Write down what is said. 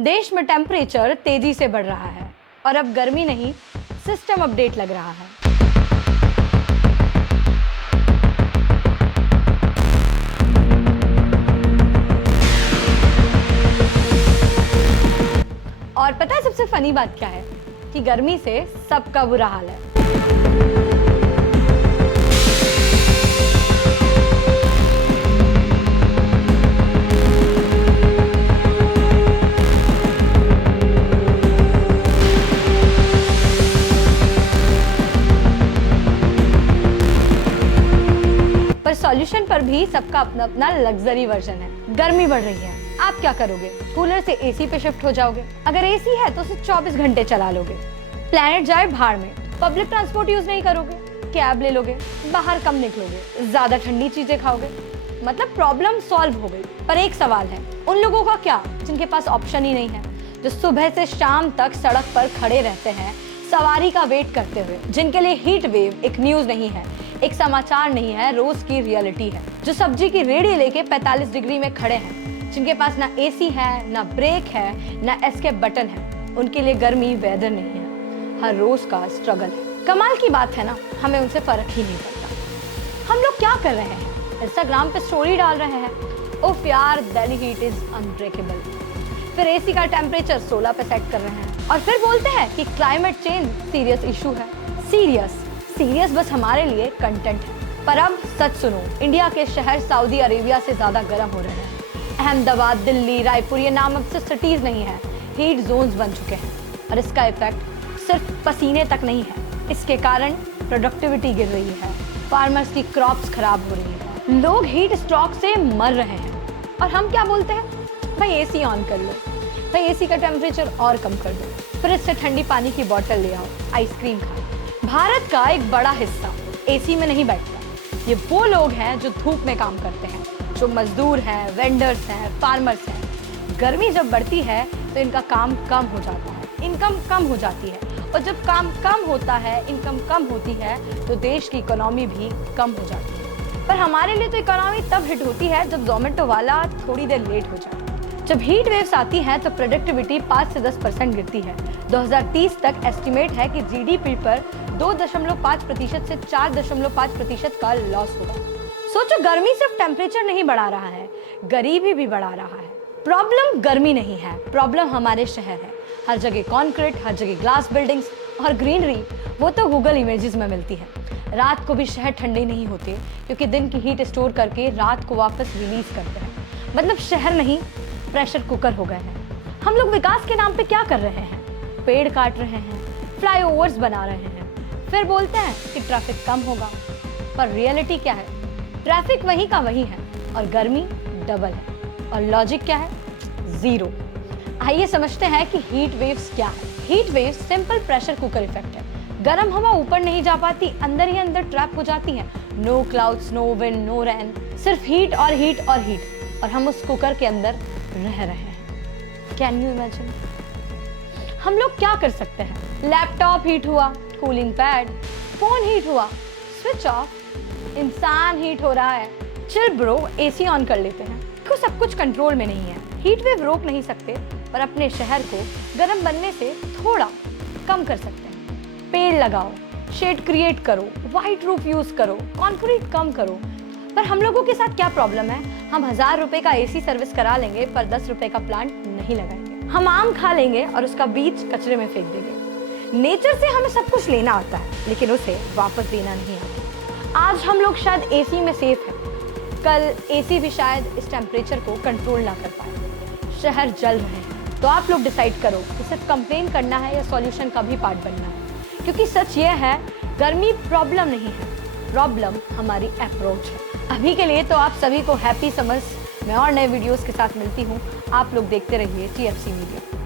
देश में टेम्परेचर तेजी से बढ़ रहा है और अब गर्मी नहीं, सिस्टम अपडेट लग रहा है। और पता है सबसे फनी बात क्या है कि गर्मी से सबका बुरा हाल है। पर सॉल्यूशन पर भी सबका अपना अपना लग्जरी वर्जन है। गर्मी बढ़ रही है, आप क्या करोगे? कूलर से एसी पे शिफ्ट हो जाओगे। अगर एसी है तो उसे 24 घंटे चला लोगे। प्लेनेट जाए भाड़ में, पब्लिक ट्रांसपोर्ट यूज नहीं करोगे, कैब ले लोगे, बाहर कम निकलोगे, ज्यादा ठंडी चीजें खाओगे। मतलब प्रॉब्लम सॉल्व हो गई। पर एक सवाल है, उन लोगों का क्या जिनके पास ऑप्शन ही नहीं है, जो सुबह से शाम तक सड़क पर खड़े रहते हैं सवारी का वेट करते हुए, जिनके लिए हीट वेव एक न्यूज नहीं है, एक समाचार नहीं है, रोज की रियलिटी है। जो सब्जी की रेडी लेके 45 डिग्री में खड़े हैं, जिनके पास ना एसी है, ना ब्रेक है, ना एस्केप बटन है। उनके लिए गर्मी वेदर नहीं है, हर रोज का स्ट्रगल है। कमाल की बात है ना, हमें उनसे फर्क ही नहीं पड़ता। हम लोग क्या कर रहे हैं? इंस्टाग्राम पे स्टोरी डाल रहे हैं, उफ यार दिल्ली हीट इज अनब्रेकेबल। फिर एसी का टेम्परेचर 16 पे सेट कर रहे हैं और फिर बोलते हैं कि क्लाइमेट चेंज सीरियस इशू है। सीरियस बस हमारे लिए कंटेंट है। पर अब सच सुनो, इंडिया के शहर सऊदी अरेबिया से ज्यादा गर्म हो रहे हैं। अहमदाबाद, दिल्ली, रायपुर ये नाम अब सिर्फ सिटीज नहीं है, हीट जोन्स बन चुके हैं। और इसका इफेक्ट सिर्फ पसीने तक नहीं है, इसके कारण प्रोडक्टिविटी गिर रही है, फार्मर्स की क्रॉप्स खराब हो रही है, लोग हीट स्ट्रोक से मर रहे हैं। और हम क्या बोलते हैं? भाई एसी ऑन कर लो, भाई एसी का टेम्परेचर और कम कर दो, फ्रिज से ठंडी पानी की बोतल ले आओ, आइसक्रीम खाओ। भारत का एक बड़ा हिस्सा एसी में नहीं बैठता। ये वो लोग हैं जो धूप में काम करते हैं, जो मजदूर हैं, वेंडर्स हैं, फार्मर्स हैं। गर्मी जब बढ़ती है तो इनका काम कम हो जाता है, इनकम कम हो जाती है, और जब काम कम होता है, इनकम कम होती है, तो देश की इकोनॉमी भी कम हो जाती है। पर हमारे लिए तो इकोनॉमी तब हिट होती है जब जोमेटो वाला थोड़ी देर लेट हो जाए। जब हीट वेव्स आती हैं तो प्रोडक्टिविटी 5 से 10% गिरती है। 2030 तक एस्टिमेट है कि जीडीपी पर 2.5% से 4.5% का लॉस होगा। सोचो, गर्मी सिर्फ टेम्परेचर नहीं बढ़ा रहा है, गरीबी भी बढ़ा रहा है। प्रॉब्लम गर्मी नहीं है, प्रॉब्लम हमारे शहर है। हर जगह कंक्रीट, हर जगह ग्लास बिल्डिंग्स और ग्रीनरी, वो तो गूगल इमेजेस में मिलती है। रात को भी शहर ठंडे नहीं होते क्योंकि दिन की हीट स्टोर करके रात को वापस रिलीज करते हैं। मतलब शहर नहीं, प्रेशर कुकर हो गए हैं। हम लोग विकास के नाम पे क्या कर रहे हैं? पेड़ काट रहे हैं, फ्लाईओवर्स बना रहे हैं, फिर बोलते हैं कि ट्रैफिक कम होगा। पर रियलिटी क्या है? ट्रैफिक वही का वही है और गर्मी डबल है। और लॉजिक क्या है? जीरो। आइए समझते हैं कि हीट वेव्स क्या है। Heat waves simple pressure cooker effect है। गर्म हवा ऊपर नहीं जा पाती, अंदर ही अंदर ट्रैप हो जाती है। No clouds, no wind, no rain, सिर्फ हीट और हीट और हीट, और हम उस कुकर के अंदर रह रहे हैं। Can you imagine? हम लोग क्या कर सकते हैं? लैपटॉप हीट हुआ, कूलिंग पैड, फोन हीट हुआ, स्विच ऑफ, इंसान हीट हो रहा है। चिल ब्रो, एसी ऑन कर लेते हैं। देखो, सब कुछ कंट्रोल में नहीं है। हीट वेव रोक नहीं सकते, पर अपने शहर को गर्म बनने से थोड़ा कम कर सकते हैं। पेड़ लगाओ, शेड क्रिएट करो, व्हाइट रूफ यूज करो, कंक्रीट कम करो। पर हम लोगों के साथ क्या प्रॉब्लम है? हम 1000 रुपए का एसी सर्विस करा लेंगे पर 10 रुपए का प्लांट नहीं लगाएंगे। हम आम खा लेंगे और उसका बीज कचरे में फेंक देंगे। नेचर से हमें सब कुछ लेना आता है, लेकिन उसे वापस देना नहीं आता। आज हम लोग शायद एसी में सेफ है, कल एसी भी शायद इस टेम्परेचर को कंट्रोल ना कर पाए। शहर जल रहे हैं, तो आप लोग डिसाइड करो कि सिर्फ कंप्लेन करना है या सॉल्यूशन का भी पार्ट बनना है। क्योंकि सच ये है, गर्मी प्रॉब्लम नहीं है, प्रॉब्लम हमारी अप्रोच है। अभी के लिए तो आप सभी को हैप्पी समर्स। मैं और नए वीडियोस के साथ मिलती हूँ। आप लोग देखते रहिए TFC मीडिया।